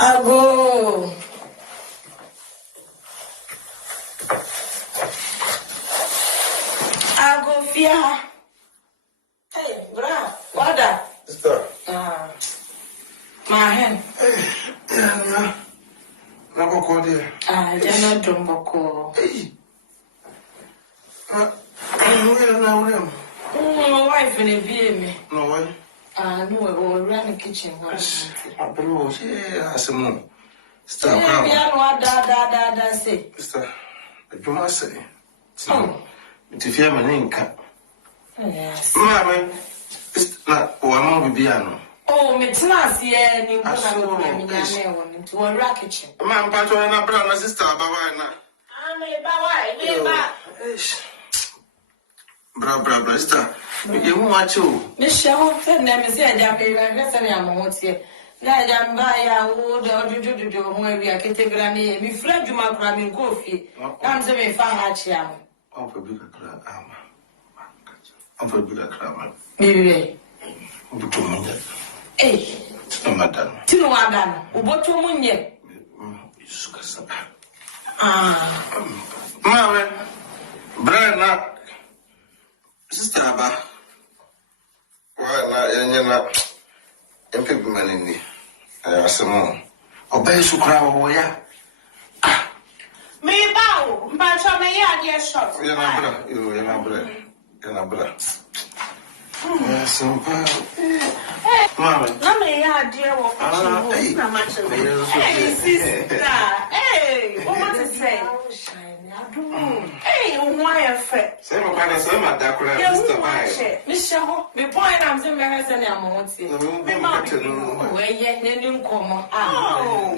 Ago. Ago Fia. Hey, bra. What that? Sister. My hand. Yeah. No call there. Jana Dumboko. Hey. My wife in a baby. No way. No, we'll run the kitchen. I don't yeah, some more. Stop. Yeah, say. Sister, I do not say. So, if you have an income. Yes. Mamma, it's not one piano. Oh, Mitlas, yeah, you want to a rocket kitchen. Mamma, but I'm not brother, sister, Bavana. I'm a baby. Bra, sister. You want to? Michelle, name is here, I'm what's here. I'm by wood or we are getting we fled you my cramming coffee. I'm saying, if I had you. I'm for bigger crab. I'm for bigger crab. Maybe. Hey, madam. Tinoadan, what to Munye? Mamma, Brana, sister, well, not implement in me. I have some more. Obey to crowd, yeah. Me bow, but I may add your shot. You're not brother. Yes, so Mamma, no, may I dear walk. Hey, sister. Hey, what to say? Hey, why a fit? Say, my father, say, my doctor, Michelle, the point I'm saying, and I'm wanting. Where yet, then you come. Oh,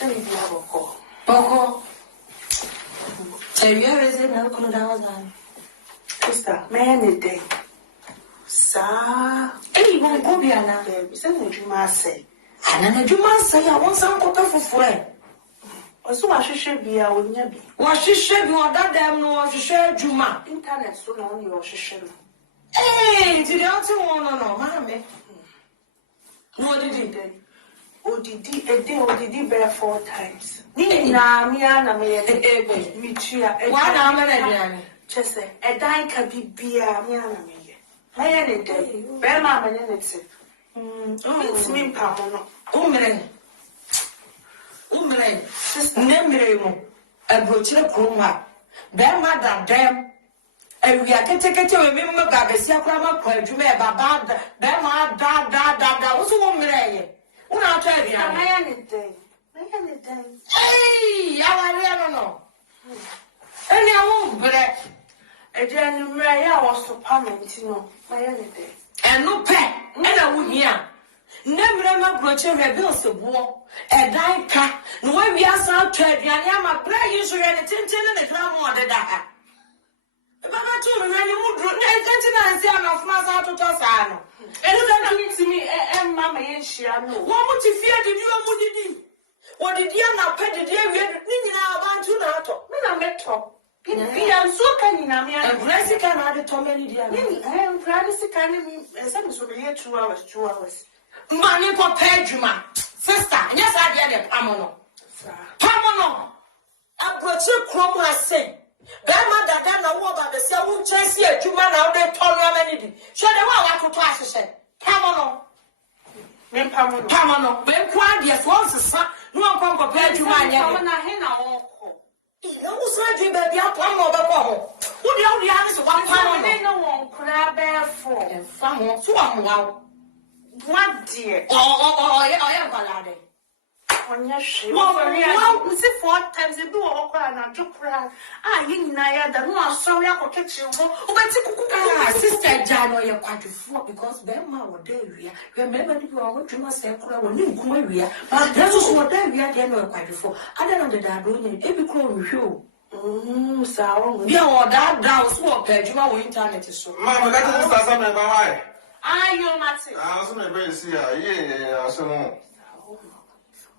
and Boko. So you ever said no $100? Sister, man, day. Sir, any one go be another. What you must say? And you must say, I want some copper for friend. Also, I should be, I would never be. What she should be on that damn no, she shared Juma. Internet so long, you should. Hey, did you also want to know, mammy? What did he do? ODD bear 4 times. Nina, Miana, me too. Why am I? Just say, a dime can be beer, Miana. My any day, bear mamma in it. It's me, Pamela. Umre, sister, name Abrokyire Kroma. Bear mother, damn. And we are getting to remember Babesia Krama, Quadrume, Baba, bear my da, what's a woman? Una try the anything. Hey, I don't know. And I won't break. Again, Maria was to permanent, my anything. And no pet, and I would hear. Never brochure reveals the war. A dying cat, no way we are so trade, and I'm a play usually and a tintin and a drum or the data. The Baba told me, you would run and see enough mass out of Tosano. And you to me, and Mamma, and she, I know. What would you fear? Did you? What did you not pay the dear? We are about to not. When I met her, I'm so canny, and Gracie can add it to many dear. I am privacy canning, and some will be here 2 hours. Money for Pedruma, sister, yes, I did a Pamono. Abrokyire Kroma say. Grandma that I know about the Sawu Chase here, you man out there, Tony. Show them what to pass. Said, Pamono. Pamono, when quiet, yes, once a son, no one can compare to my Yamana. Who said you baby up one more before? Who the only others one pound? No one could I bear for and some wow. What dear? I am ballade. On your ship. Well, we see 4 times they do all cry and joke cry. You know, the no, sorry, I could catch you. But sister Jano, you're quite before because Bema or Daria. Remember, you are what you must say, when you come here. But that was what we are getting quite before. I don't know that I don't every crow with you. So, yeah, or that was what you are internet is so. Mamma, that's something about why. you Matty? I was going to see her. Yeah, some.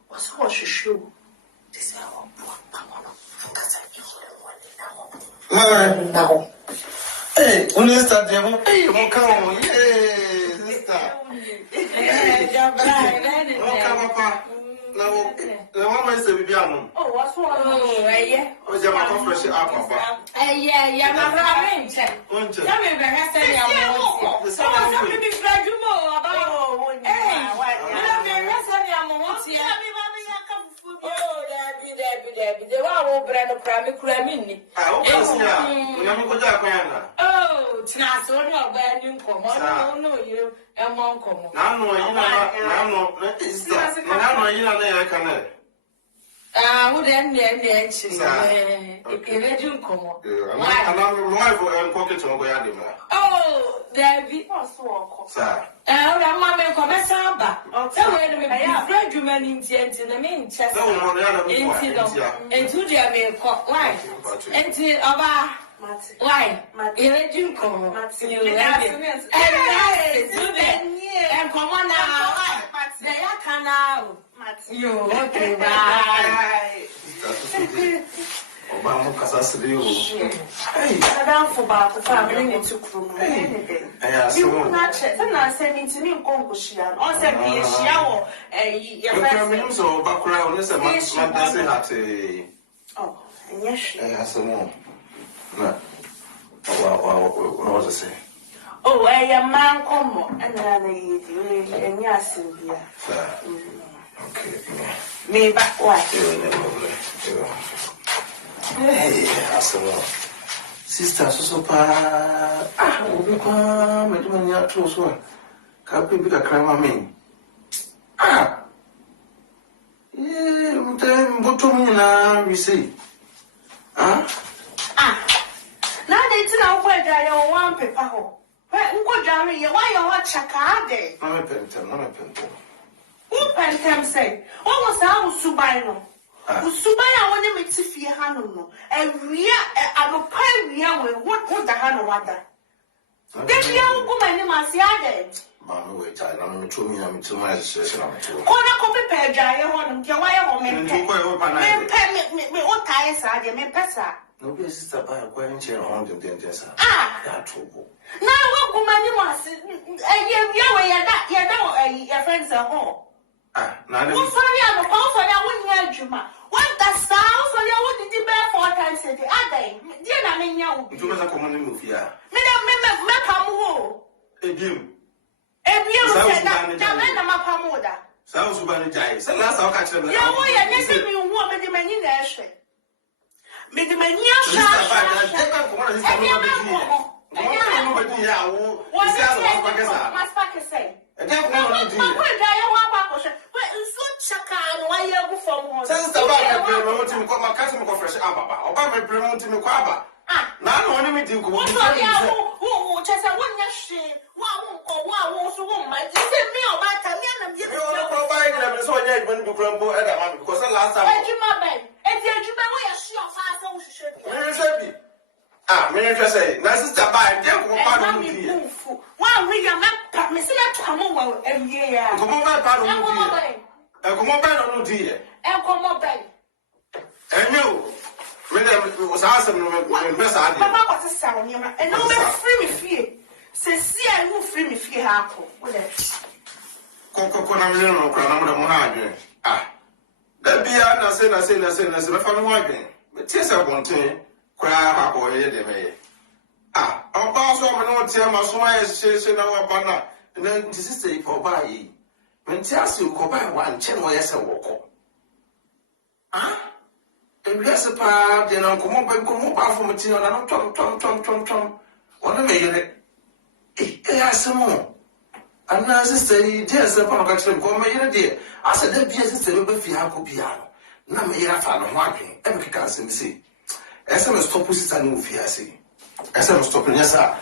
What's what she show? This is now. Hey, when you start, hey, won't come on. Yeah, sister. Welcome, Papa. Now, the woman is a baby. Oh, what's one? Oh, yeah. Oh, you're my fresh apple. Yeah, my brother. Tell me, I said, who then actually oh, there be also. Sir. Mamma, come as Saba. I have Women in the main chest. And to the American why? Until about why? You come, and come on now. They are canal. You okay, right? Obama Casasio. Hey, I don't for about the family to crew. You will not check. I'm not sending to me Conquishian or send me a shower. A so background is a much at oh, yes, yes, a mom. What was I say? Oh, I am man come and then yes, okay. Me back what? Hey, sister, so we come, me do too so. Can't be a crime, me. Yeah, but to me now, we see. Now they tell where they are one paper. Where Jerry, why you watch a card? I'm a penton. Who pen say? What was our Subino? Subaya wanted me to fear Hanu, and we are a pioneer what the Hanu mother. Then young woman in my yard. Mamma, wait, I'm to me, I'm too much. Corner copy pair, Jaya, one, Jawaya, woman, me what tires are they, me pesa. No, sister, by a quarantine on the dentist. That's true. Now, what woman you must, and your friends are home. Now, sorry, I'm a call for that 1 year, Juma. What the sound for you would be bear 4 times a day? Are they? Dear, I mean, you was a common move here. Madame, Pamu. A Jim. Every year, Pamuda. Sounds about a giant. So last I'll catch them. Yeah, I guess you want the many nation. Made the many say, my sister, buy one ring a map, Miss Tamu every year. Come on, dear. And come on, baby. And you, madam, was awesome. Papa was a sound, and no man free me fear. Say, see, I will free me fear. Ah, that be I say, I found one. But tears I want to cry or may. Ah, our boss woman won't tell my smile, our banner, and then this is the for buy. When tells you go buy 1 10 or yes, I walk. Ah, and yes, a part, then I'll come up from material and tom. What a minute. Eh, some more. And now, sister, there's a part of come my dear. I said, there be a sister if you have a piano. Now, may I find a walking, every cancer see. As I'm a stop with sister, no fear, see. As I'm stopping, yes, sir.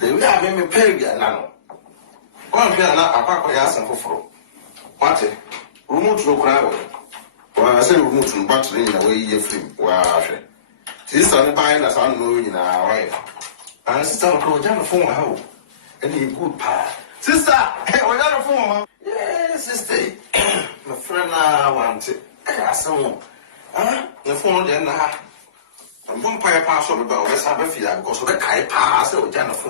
They will have me pay now. One here now, a pack of ass and for what? Remote no crowd. Well, I say remote from battery in a way you're free. Wow, this on the buying as unknown in our way. And sister, go down the phone, how? And he good pa. Sister, hey, we got a phone. Yeah, sister. My friend, I want it. Some, the phone, then I'm going to pay a pass over about West Haverfield because of the Kai pass or Jennifer.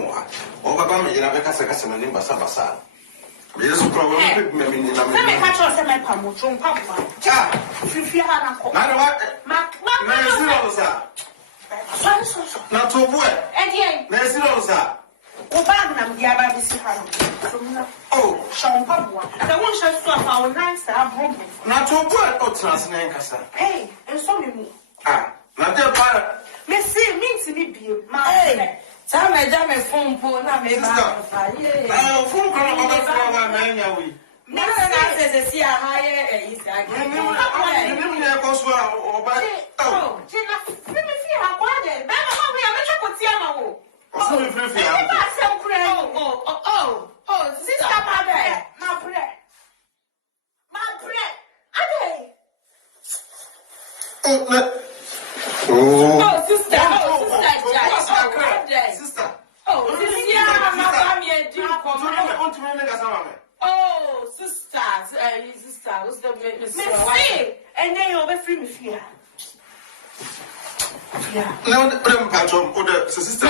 Over by me, I got some in Basabasa. There's a problem. Let me catch us my promotion. Papa, if you had a call, not to what? And yet, there's no, sir. Oh, Sean Papa, the one shall stop our nights to have room. Not to what? Oh, Transnancasa. Hey, and so me. Ah, not their part. Messi means to be my. Tell me, damn a phone for not me. Oh, phone call on the man. No, I see a higher. Oh, let me see how bad it is. Oh, sister, my bread. Oh, sister. Oh, sister, what's the business? And then you'll be free with fear. Yeah. No, the patron or the sister.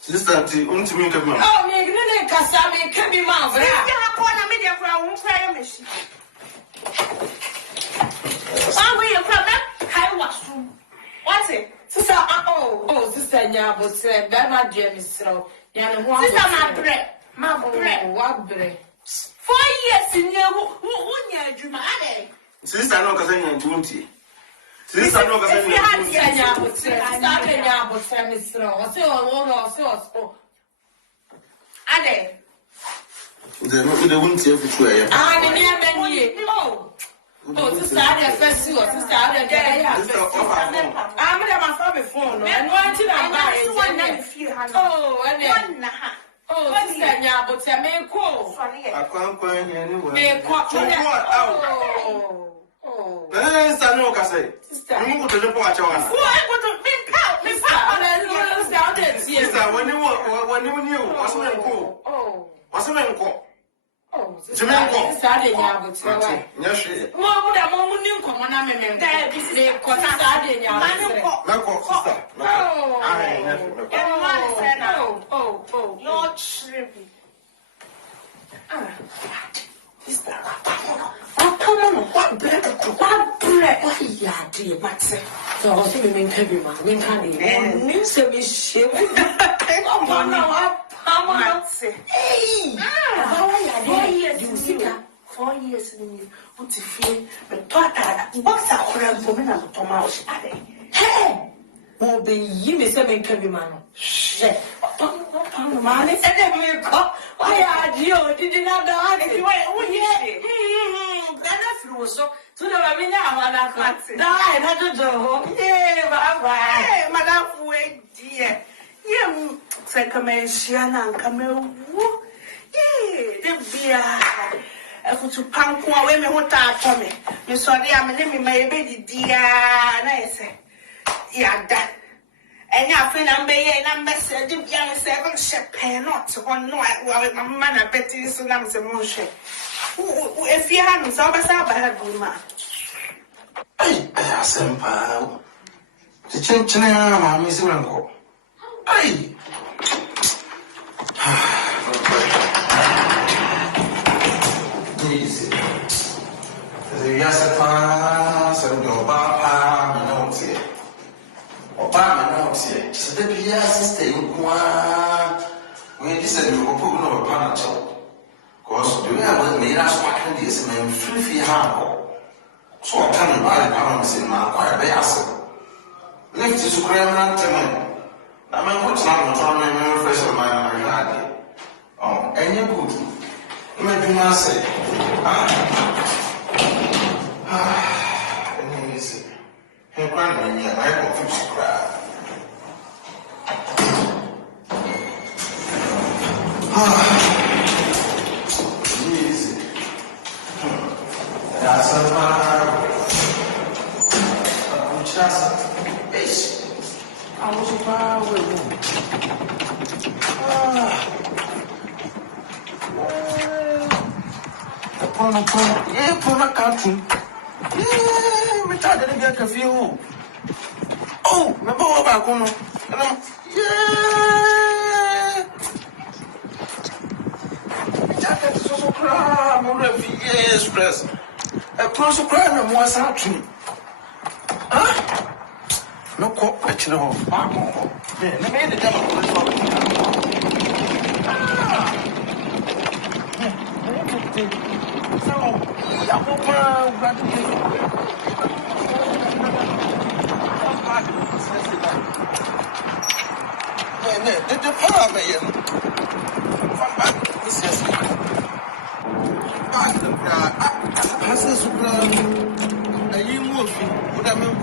Sister, oh, me Casabi can be mouth. I media ground prayer mission. What's it? Sister, oh, sister, Yabo said, that my dear Miss Row. Sister, my bread, what bread? 4 years in your who dream. Sister, no, because I'm 20. Sister, no, because I'm the wouldn't say which way. Oh, sister, I first see what sister, I'm my father phone. And one thing I'm oh, and oh, sister, yeah, but I may call. I can't go anywhere. Oh, sister, no, Cassay. Sister, I'm going to the watch. Why would you make out, Miss Sister, when you knew, wasn't cool. Oh, wasn't cool. Oh, Jamaica, Saturday, yes, more than one new common. I mean, there is the Saturday, oh, Lord Shrimpy. Sister, what bread? What yeah, dear, but so I think we can be my winter. News of me ship. Hey! 4 years in you, what to feel, but what's our friend woman of Thomas? Hey! Won't be you, Miss Evan Kirbyman. Shit. Money, and then you call. Why are you? Did you not know? So, to the women now, I can't die, not to do. Yeah, Madame, wait, dear. Yeah, Secomation and Camille. Yeah, the beer. I put to punk away me what I for me. You saw the I'm my baby, dear. I say, yeah, that. And your friend, I'm being ambassador, the young 7 shepherd, not one no, my man, I bet you so damn some motion. If you hadn't, so I had good man. I simple. The chin, I'm missing uncle. Ay! Easy. Yes, a pass and go Papa, no tear. Obama, no tear. So the Piazza stay when you said you were putting over Panacho. Because the way I was made us walking this man, free hard. So I can't buy the pounds in my quiet bass. Lift is cramming to me. I mean, what's not on my fresh of my idea? Oh, and you're good. Maybe I say, easy. Hey, grandma, I want to cry. Easy. That's a I was about with you. Yeah, for a country. Yeah, we tried to get a few. Oh, my boy back home. Yeah. Jacket is so cry, I'm already express. A close cry, and what's happening? Huh? No court, but you know, back home. Yeah, let me in the devil. So, I'm did you pull up here? Come back, this is back the crowd. Has this ground? A year more with a milk.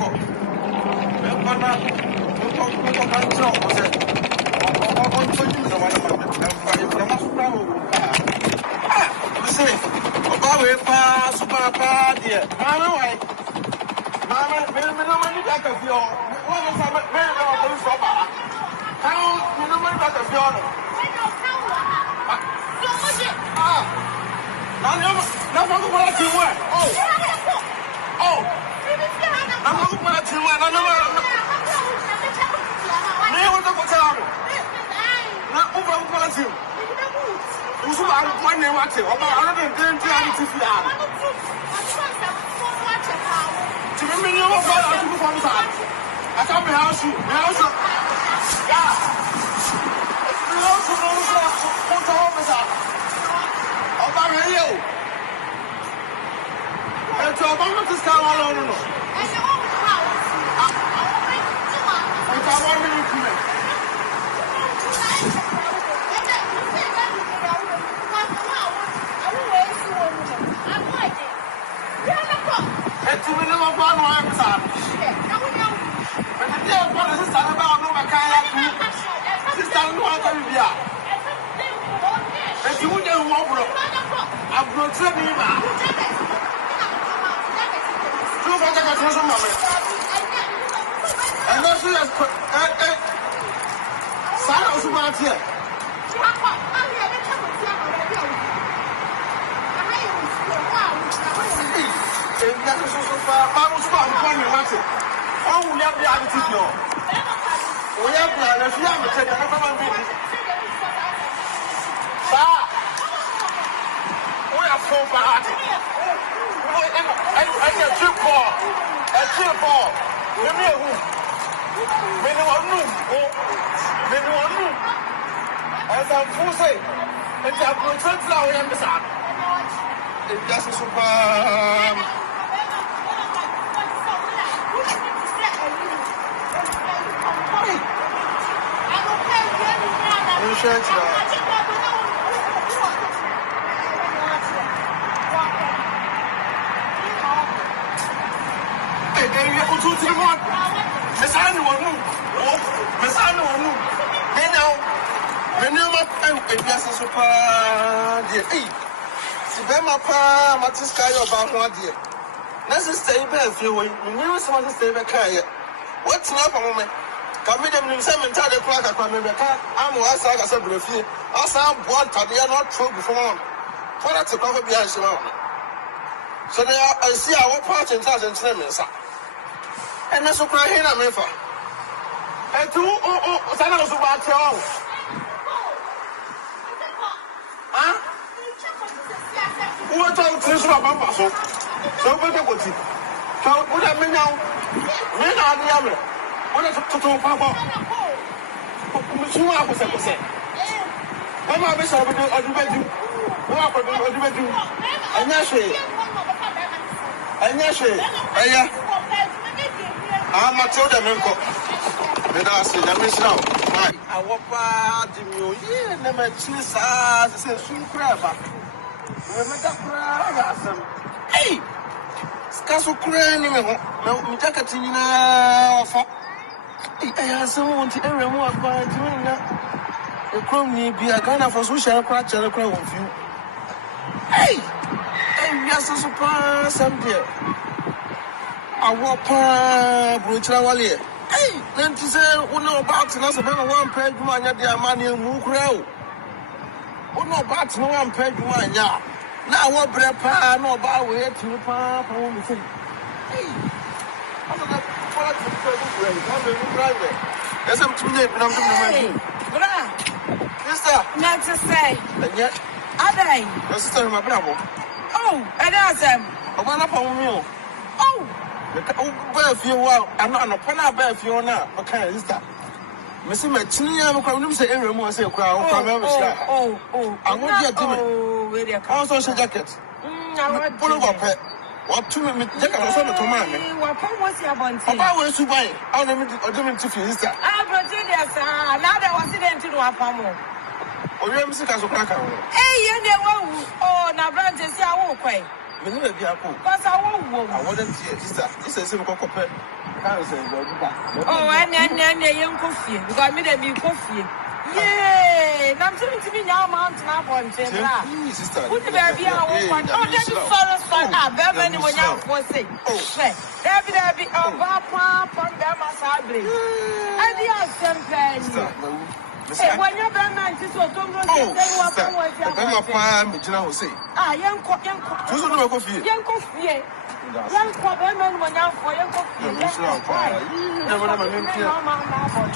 What's up, woman? Come in and say, I'm tired of crack. I'm was like I said, briefly. I sound bored, but they are not true before. For that's a cover behind so long. So they are, I see our part in thousand tremors. And that's what I hear. I'm in for. And two, I was about to tell. Huh? Who are talking to you about Paso? So, what do you think? So, what I mean now? Men are the other. What is it to talk about? Who are we saying? I'm not missing over the bedroom. What are the bedroom? And yes, I'm a children. Let us see the mission now. I walk by the new year, never choose as a soon crab. Hey! Scasso cranny, me jacket in I have someone to every more by doing that. A crony be a gunner for social crash and a crow of you. Hey! We are so surprised, some dear. I walk Bruchawali. Hey! Then to say, we know about us about 1 page one at the money and move crow. We know about no 1 page one, yeah. Now what bread pie, no bow way to the papa, only thing. Hey! I'm not going to private. There's some too late, but I'm doing it. Yes, sir. Not to say. And yet, Are they? your sister, my brother. Oh, and that's them. I went up on you. Oh, Bear if you well, I'm not a panel bear if you're not. Okay, sister. Missy, my chin, I'm going to say every more say crowd. I want you to oh, really? also say jacket. I Pull over pet. What 2 minutes? Jacket was on the command. What's your bond? Papa was to buy. I'll let me to feel sister. Now there was it to do a pamo. Oh, you're Mr. Casocracker. Hey, you know, oh, now branches, I won't quay. Because I won't. I wouldn't see it, sister. This is a simple copper. Oh, and the young coffee. Because me, they be coffee. Yay! I'm telling to me now, mountain up on Tembra. Sister, put the baby out. Oh, that's the first one. Bear many when you for say. Oh, there be a papa from Bama Sabre. And the other Hey, when you're Bama, just what don't say. Ah, young coffee. Young coffee. Young women when you're for young coffee.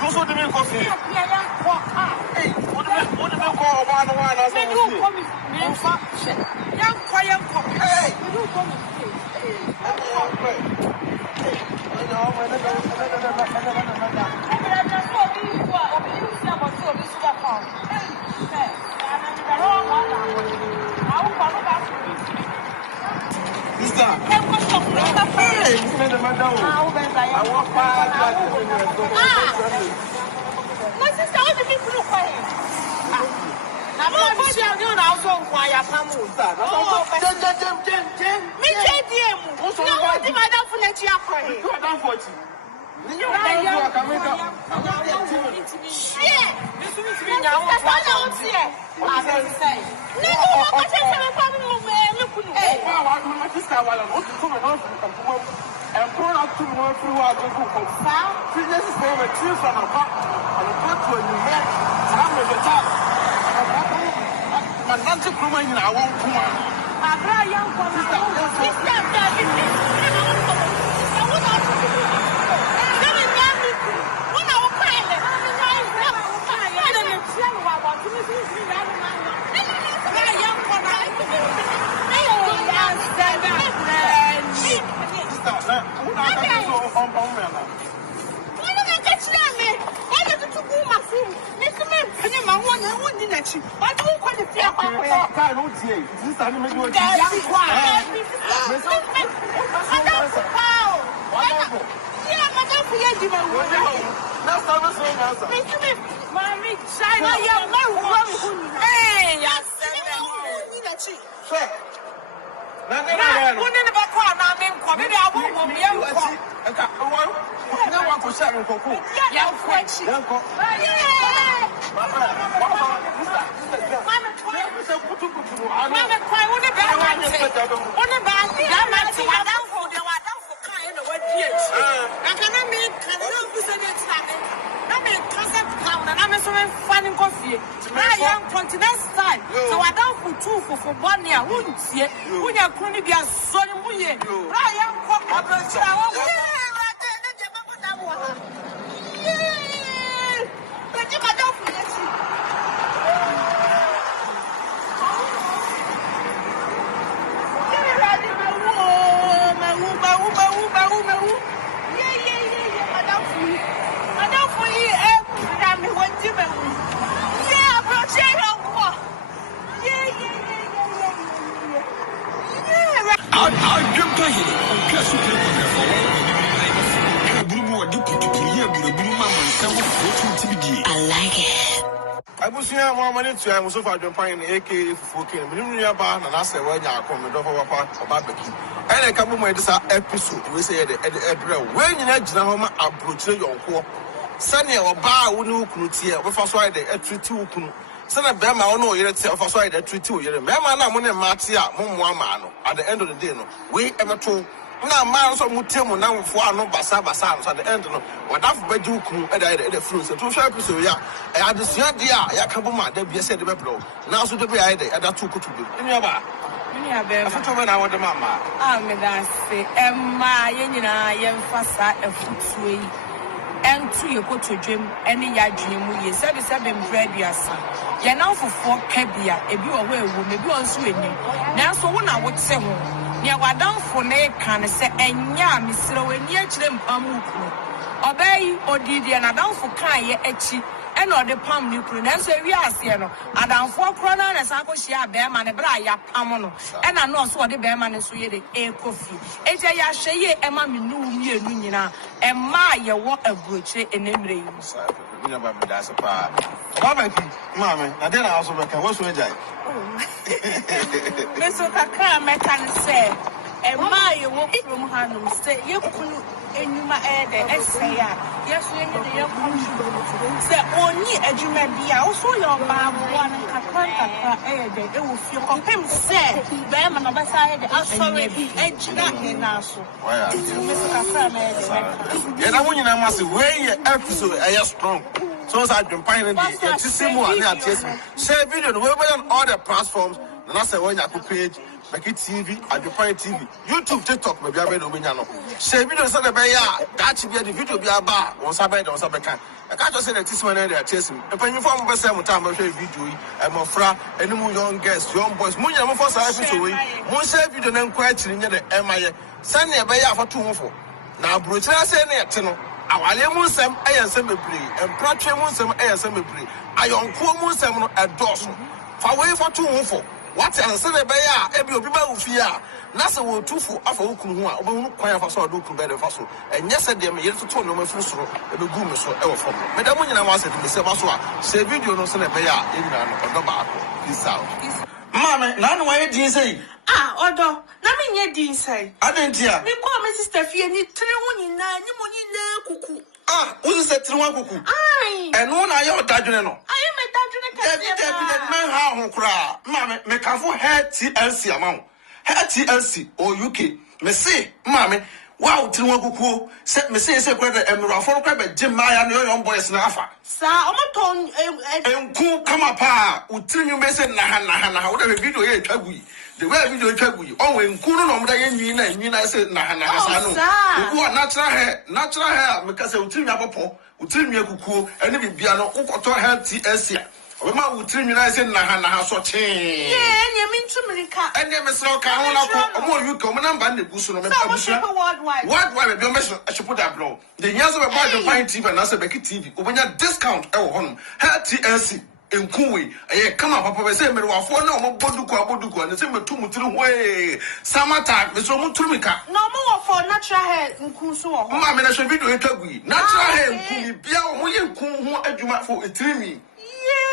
Also, the milk coffee. Hey, what do you call one as I do? Young coffee. Hey, you come. My sister, what do you look like? I'm not going to do now, so why I come with that? Me, JDM, also, what did I do for next year? You are done for it. You are coming up. Shit! This is me now. What else here? I say, no, I can't have a problem with me. Hey, my sister, I want to come and brought up to more throughout the book of sound. Business is over 2 from a pop and a put to a new head. I'm at the top. My not to come in, I won't come on. I brought young for my sister. Abusia mama ne tua muso fa adwempan ne AK4K me nua ba na na se wanya akọ me dofo papa oba beki ene ka bomo edisa episode we say the edre we nyina gina ho ma Abrokyire yonko sane oba wo ne ukunu tie obefa so ide etwiti ukunu sane be ma wo no yere tie ofa so ide etwiti oyere me ma na mo ne mate a mo mo ama no at the end of the day no we ebeto na man so mutemu na mfo ano basa no so at the end no wadafo bagi ukunu ede fruit so to share episode ya adesua dia ya ka bo ma da bia se de bebro na so de bia ede ada to kutu bi enu ba afuto me na wo de mama me da se emma ye nyina ye mfasa afutuo yi entu ye kotodwem ene ya dwene mu ye se be mbraduasa ye na ofofo ka bia ebi wo ho ewu me bi wo nso enim na so wo na wo te ho ne wadanfo ne kan se enya misire we ni akire mpamu ku obai odidi na danfo kan ye achi ena ode pam ni kru na so wi ase no adanfo kro na na san ko hia be ma ne bra ya pam no ena no so ode be ma ne so ye de ekofi eje ya hwe ye ema me nu mienu nyina emma ye wo Abrokyire enemre yi ina ba me da se pa baba ki mama na de na also be kan wo so ejai me so kakra me kan se emma ye wo from hanum se ye kunu enuma ede eseya yesu enye de ye kunu se oni adwuma bia wo so ye oba boa na kakra ede e wo fie kompem se be ma no besa ede asore ejira na so me so kakra me ede ye na wo nyina ma se we ye episode e strong so sa adwempan ne de tisimu ani atiesu share video no we on all the platforms na say when you page BeckyTv AdwenepaheneTv YouTube TikTok me bia be no benya no share video say the be ya that be the video bia ba won sa be kan I can't just say that this one they are chasing and when you form be say mo time be video yi e mo fra eni mu young girls young boys mo nya mo for sa episode we mo share video na nkwa akiri nya de emaye sane e be ya afoto ho fo na Abrokyire say na yete no awale mu nsem eyensem bebre empratwe mu nsem eyensem bebre ayonko mu nsem no edoso fa we foto ho fo what else say be ya ebi obi ba ufia na se wo tufu afa okunu ho a obehunu kwan afa so odokunu be de fa so enye se de me yere to no mafu soro ebe gu me so e wo fom me da mo nyina ma se de se ba so a se video no se na be ya enra no odo ba ako peace out mama na no wa din say odo na me nye din say adentia me call my sister fie ni tre ho nyina ni mo nyina kuku wo se tre ho kuku eno na ye odadwene no David man ha ho kra mama me kafo h0use amount h0use or UK me say mama wow tiri wan kuku se me say kwa da M0st kwa be jimaya no young boys na afa sa omoton enku kama pa utiri nyu me say na ha wo da video ye twagui the way video twagui on we enku no mo da ye nyi na say na ha sa no kuku natural hair me ka say utiri nya popo utiri nya kuku ene bibia no ukoto h0use we ma utiri nya say na ha so chen and me so ka ho na ko omo UK omo number na busu no me abusu worldwide be o me should put that blow the years of BeckyTv na say BeckyTv obenya discount e wo hono h0use enkuwe e kama papa be say me wafo na omo boduko na say me tu mutiri hoe samata me so muturu mika no mo wafo natural hair nku so wo ho ma me na show video etagui natural hair nku bia omo ye nku ho adwuma fo etirimi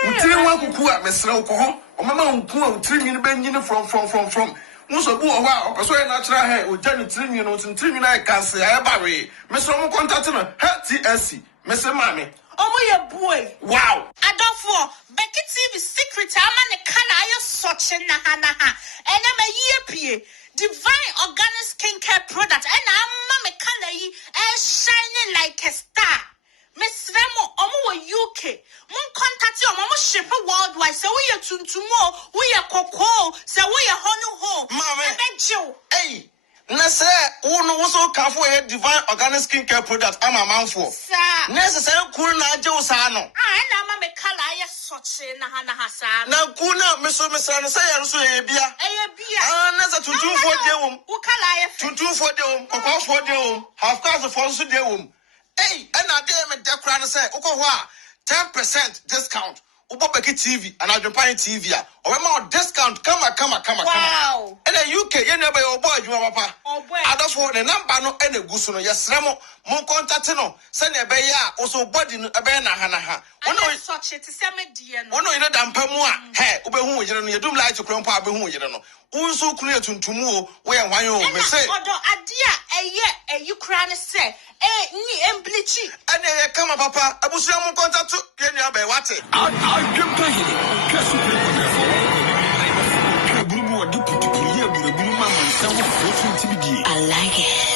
utiri wan kuku a mesra wo ho omama nku a utirimi no benyine from muso bu o wa o so natural hair o jani utirimi no utirimi na cancer ya bawe mesra mo contact no h0use mesra mame omo ye boy wow adofo BeckyTv secret ama ne kana ayo soche na ha ene ma yie pie divine organic skincare product ena ama me kana yi shining like a star Miss Remo, omo UK. Mon contact you, omo ship worldwide. Say we are tuntumo, we are cocoa. Say we are honey ho. Mama, hey, na say uno also can for a divine organic skincare product. I'm a man for. Sir, necessary cool na jo sa no. Na mama me kala ya soche na hasa. Na kuna me so say ya so e bia. Na say tuntum for de wom. U kala ya tuntum for de wom, cocoa for de wom, half cars for so de wom. Hey, and I dare me decran say, Oko 10% discount. BeckyTv and AdwenepaheneTv or more discount come. Wow. And then UK you never your boy you papa. Oh boy. I just want the number no any gusuno yes remo mon contact no send a beya also body a bena hanaha. Such it is a dear. One no you know dampamua hey ubehu you don't like to grandpa behu you know. Also clear to muo where one you may say. Although a dear a Ukraine say ni emblichi. And then come papa abusiamu contact to Kenya by what I like it.